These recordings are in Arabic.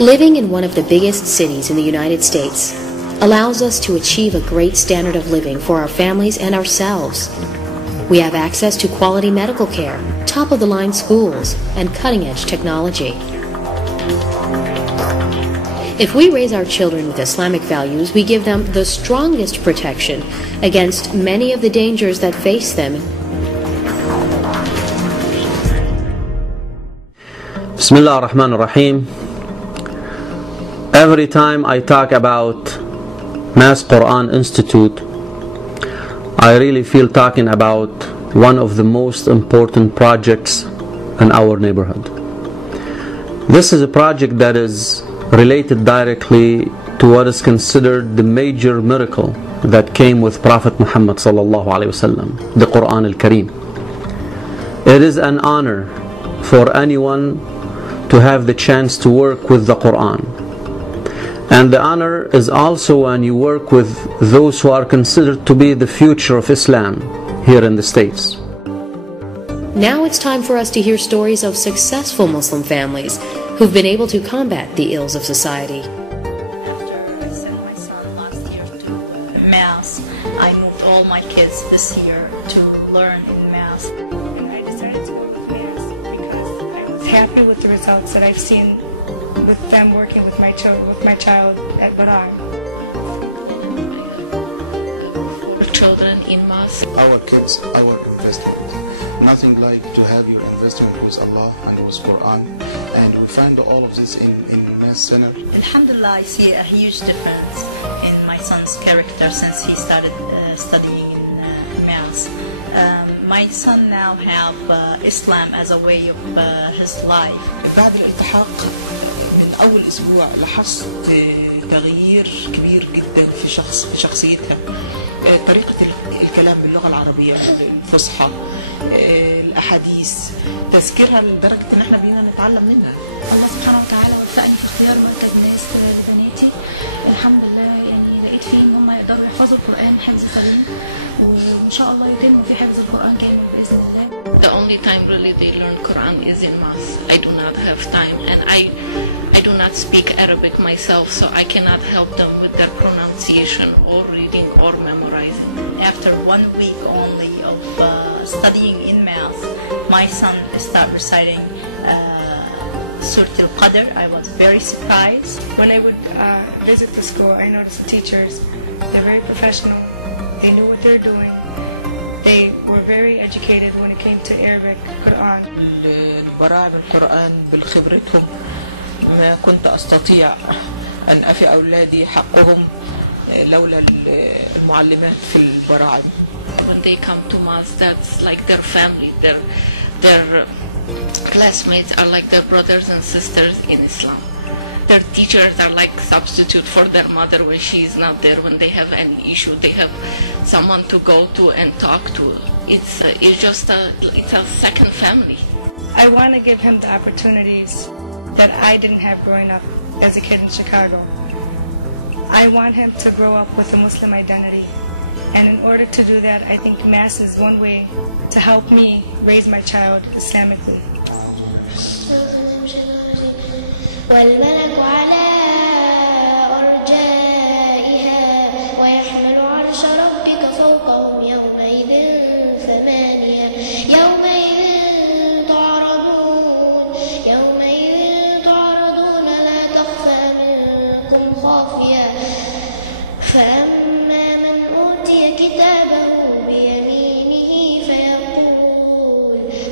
Living in one of the biggest cities in the United States allows us to achieve a great standard of living for our families and ourselves. We have access to quality medical care, top-of-the-line schools, and cutting-edge technology. If we raise our children with Islamic values, we give them the strongest protection against many of the dangers that face them. Bismillah ar-Rahman ar-Rahim. Every time I talk about Mass Quran Institute, I really feel talking about one of the most important projects in our neighborhood. This is a project that is related directly to what is considered the major miracle that came with Prophet Muhammad sallallahu alaihi wasallam, the Quran al-Kareem. It is an honor for anyone to have the chance to work with the Quran. And the honor is also when you work with those who are considered to be the future of Islam here in the States. Now it's time for us to hear stories of successful Muslim families who've been able to combat the ills of society. After I sent my son last year to Mass, I moved all my kids this year to learn in Mass. And I decided to go with Mass because I was happy with the results that I've seen with them working with my child at Baram. I'm from Poland. I have 4 children in Mass. Our kids, our investment. Nothing like to have your investment with Allah and with Quran, and we find all of this in Mass Center. Alhamdulillah, I see a huge difference in my son's character since he started studying in Mass. My son now have Islam as a way of his life. بعد الالتحاق من أول أسبوع لاحظت تغيير كبير جدا في شخصيتها. طريقة الكلام باللغة العربية الفصحى، الأحاديث، تذكيرها لدرجة إن إحنا بينا نتعلم منها. الله سبحانه وتعالى وفقني في اختيار مركز ماس لبناتي. الحمد لله يعني لقيت فيه إن هم يقدروا يحفظوا القرآن حفظ سليم، وإن شاء الله يتموا في حفظ القرآن كامل بإذن الله. The only time really they learn Quran is in Mass. I do not have time, and I do not speak Arabic myself, so I cannot help them with their pronunciation or reading or memorizing. After 1 week only of studying in Mass, my son started reciting Surah Al-Qadr. I was very surprised. When I would visit the school, I noticed the teachers, they're very professional, they knew what they're doing. They were very educated when it came to Arabic, Quran. البراعم القرآن بالخبرتهم ما كنت أستطيع أن أفي أولادي حقهم لولا المعلمات في البراعم. When they come to Mass, that's like their family. Their classmates are like their brothers and sisters in Islam. Their teachers are like substitute for their mother when she is not there. When they have any issue, they have someone to go to and talk to. It's a second family. I want to give him the opportunities that I didn't have growing up as a kid in Chicago. I want him to grow up with a Muslim identity. And in order to do that, I think Mass is one way to help me raise my child Islamically. والملك على أرجائها ويحمل عرش ربك فوقهم يومئذ ثمانية يومئذ تعرضون لا تخفى منكم خافية فأما من أوتي كتابه بيمينه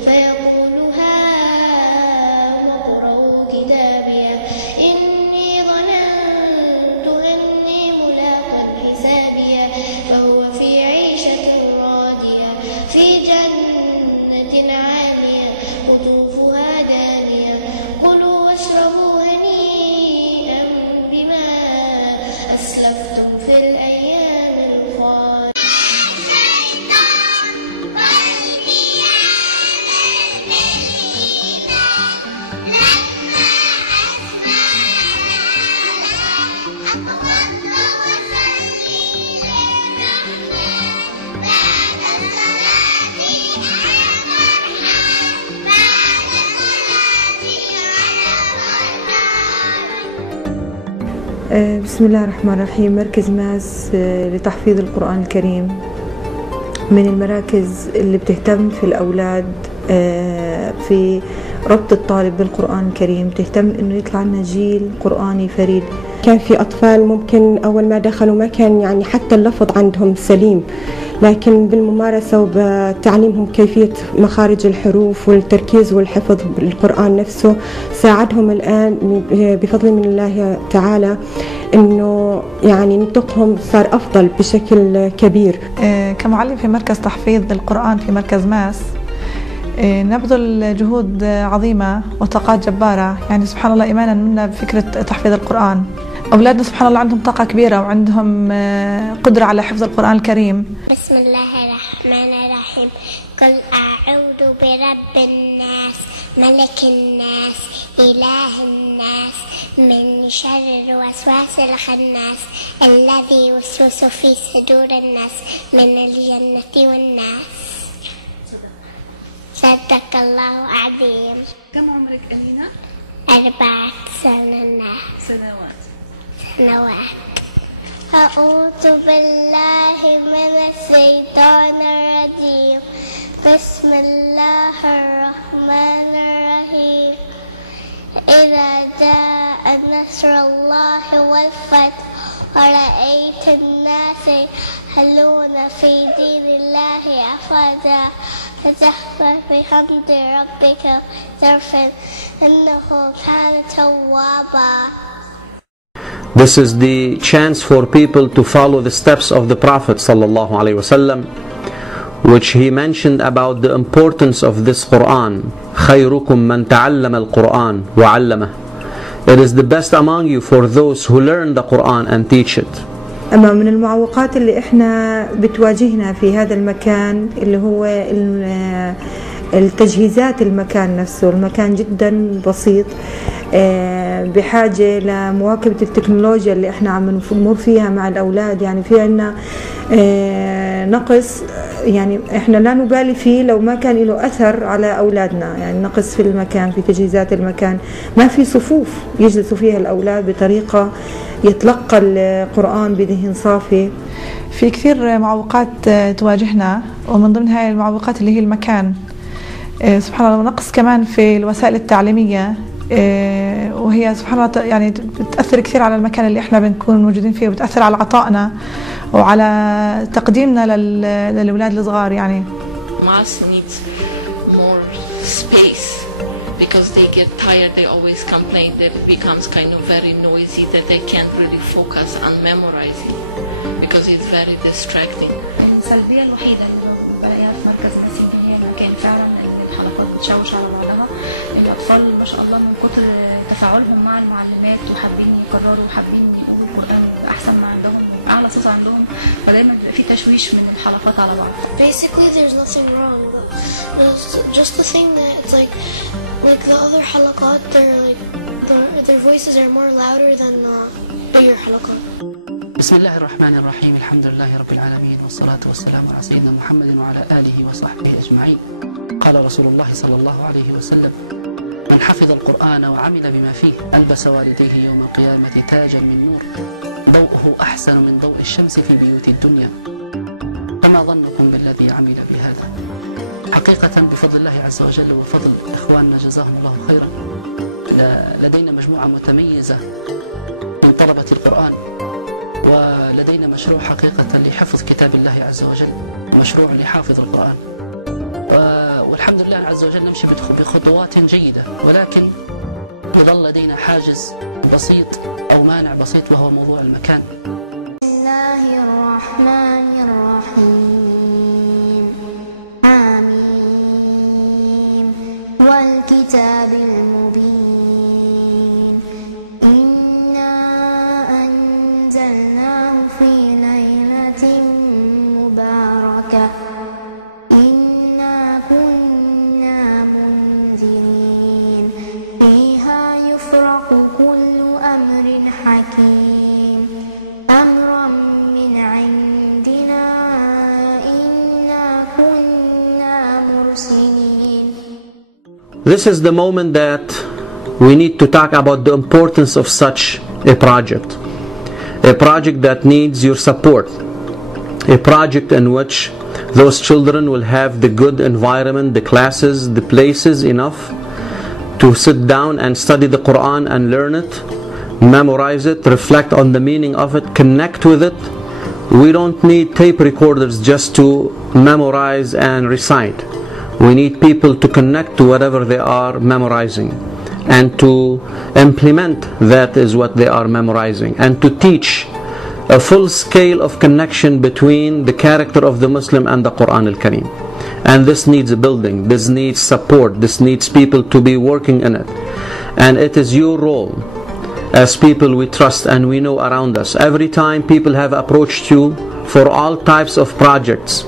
فيقول هاؤم اقرءوا كتابيه إني ظننت أني ملاق حسابيه فهو في عيشة راضية في جنة عالية قطوفها دانية كلوا واشربوا هنيئا بما أسلفتم في الأيام الخالية. بسم الله الرحمن الرحيم. مركز ماس لتحفيظ القرآن الكريم من المراكز اللي بتهتم في الأولاد في ربط الطالب بالقرآن الكريم، تهتم إنه يطلع لنا جيل قرآني فريد. كان في أطفال ممكن أول ما دخلوا ما كان يعني حتى اللفظ عندهم سليم، لكن بالممارسة وبتعليمهم كيفية مخارج الحروف والتركيز والحفظ بالقرآن نفسه ساعدهم الآن بفضل من الله تعالى إنه يعني نطقهم صار أفضل بشكل كبير. كمعلم في مركز تحفيظ القرآن في مركز ماس نبذل جهود عظيمة وطاقات جبارة، يعني سبحان الله إيمانا منا بفكرة تحفيظ القرآن. أولادنا سبحان الله عندهم طاقة كبيرة وعندهم قدرة على حفظ القرآن الكريم. بسم الله الرحمن الرحيم. قل أعوذ برب الناس ملك الناس إله الناس من شر الوسواس الخناس الذي يوسوس في صدور الناس من الجنة والناس. صدق الله العظيم. كم عمرك ألينا؟ 4 سنوات. أعوذ بالله من الشيطان الرجيم. بسم الله الرحمن الرحيم. إذا جاء نصر الله والفتح ورأيت الناس يدخلون في دين الله أفواجا فسبح بحمد ربك واستغفره إنه كان توابا. This is the chance for people to follow the steps of the Prophet sallallahu alaihi wasallam, which he mentioned about the importance of this Quran. خيركم من تعلم القرآن وعلمه. It is the best among you for those who learn the Quran and teach it. أما من المعوقات اللي إحنا بتواجهنا في هذا المكان اللي هو التجهيزات المكان نفسه. المكان جدا بسيط، بحاجة لمواكبة التكنولوجيا اللي احنا عم نمر فيها مع الأولاد. يعني في عنا نقص، يعني احنا لا نبالي فيه لو ما كان له أثر على أولادنا. يعني نقص في المكان، في تجهيزات المكان، ما في صفوف يجلسوا فيها الأولاد بطريقة يتلقى القرآن بذهن صافي. في كثير معوقات تواجهنا، ومن ضمن هاي المعوقات اللي هي المكان. سبحان الله نقص كمان في الوسائل التعليمية، وهي سبحان الله يعني بتأثر كثير على المكان اللي احنا بنكون موجودين فيه، وبتأثر على عطائنا وعلى تقديمنا للأولاد الصغار. يعني Mass needs more space because they get tired. They always complain that it becomes kind of very noisy, that they can't really focus on memorizing because it's very distracting. السلبية الوحيدة اللي بلاقيها في مركز ماس يمكن هي المكان فعلا، ان الحلقات بتشوش على بعضها. الأطفال ما شاء الله من كتر تفاعلهم مع المعلمات وحابين يكرروا وحابين يقولوا القرآن بأحسن ما عندهم وبأعلى صوت عندهم، فدايما بيبقى في تشويش من الحلقات على بعض. Basically there's nothing wrong. There's just the thing that it's like the other halakat, their voices are more louder than the bigger halakat. بسم الله الرحمن الرحيم. الحمد لله رب العالمين، والصلاة والسلام على سيدنا محمد وعلى آله وصحبه أجمعين. قال رسول الله صلى الله عليه وسلم: من حفظ القرآن وعمل بما فيه ألبس والديه يوم القيامة تاجا من نور ضوءه أحسن من ضوء الشمس في بيوت الدنيا. فما ظنكم بالذي عمل بهذا؟ حقيقة بفضل الله عز وجل وفضل إخواننا جزاهم الله خيرا، لدينا مجموعة متميزة من طلبة القرآن، ولدينا مشروع حقيقة لحفظ كتاب الله عز وجل، مشروع لحافظ القرآن. والحمد لله عز وجل نمشي بخطوات جيدة، ولكن يظل لدينا حاجز بسيط أو مانع بسيط، وهو موضوع المكان. بسم الله الرحمن الرحيم. آمين والكتاب المبين. إنا أنزلناه في ليلة مباركة إنا كنا منذرين فيها يفرق كل أمر حكيم أمرا من عندنا إنا كنا مرسلين. This is the moment that we need to talk about the importance of such a project. a project that needs your support, a project in which those children will have the good environment, the classes, the places enough to sit down and study the Quran and learn it, memorize it, reflect on the meaning of it, connect with it. We don't need tape recorders just to memorize and recite. We need people to connect to whatever they are memorizing and to implement that is what they are memorizing, and to teach a full scale of connection between the character of the Muslim and the Quran al-Karim. And this needs a building, this needs support, this needs people to be working in it. And it is your role as people we trust and we know around us. Every time people have approached you for all types of projects,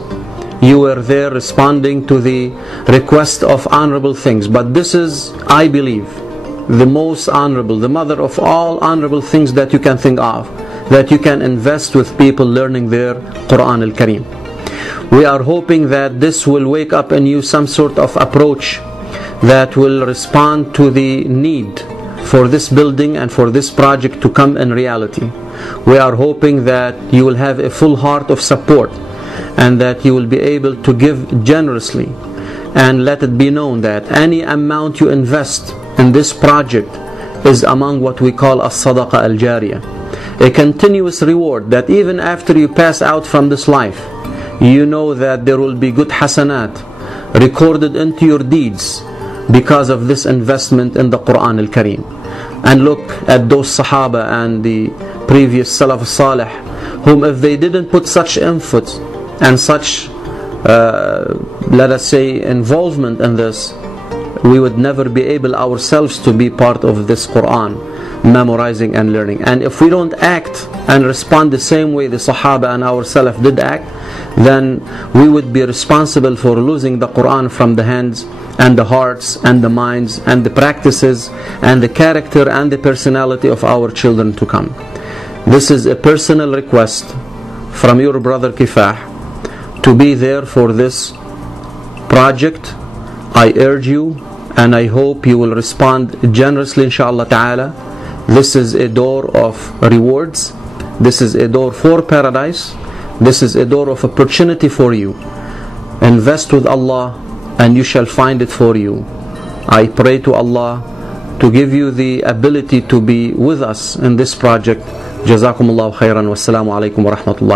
you were there responding to the request of honorable things. But this is, I believe, the most honorable, the mother of all honorable things that you can think of, that you can invest with people learning their Quran al-Karim. We are hoping that this will wake up in you some sort of approach that will respond to the need for this building and for this project to come in reality. We are hoping that you will have a full heart of support and that you will be able to give generously, and let it be known that any amount you invest in this project is among what we call as-sadaqa al-jariyah, a continuous reward that even after you pass out from this life, you know that there will be good hasanat recorded into your deeds because of this investment in the Quran al-Karim. And look at those Sahaba and the previous Salaf Salih, whom if they didn't put such input and such, let us say, involvement in this, we would never be able ourselves to be part of this Quran, memorizing and learning. And if we don't act and respond the same way the Sahaba and our Salaf did act, then we would be responsible for losing the Quran from the hands and the hearts and the minds and the practices and the character and the personality of our children to come. This is a personal request from your brother Kifah to be there for this project. I urge you and I hope you will respond generously, inshallah ta'ala. This is a door of rewards. This is a door for paradise. This is a door of opportunity for you. Invest with Allah and you shall find it for you. I pray to Allah to give you the ability to be with us in this project. Jazakumullahu khairan. Wassalamu alaikum wa rahmatullah.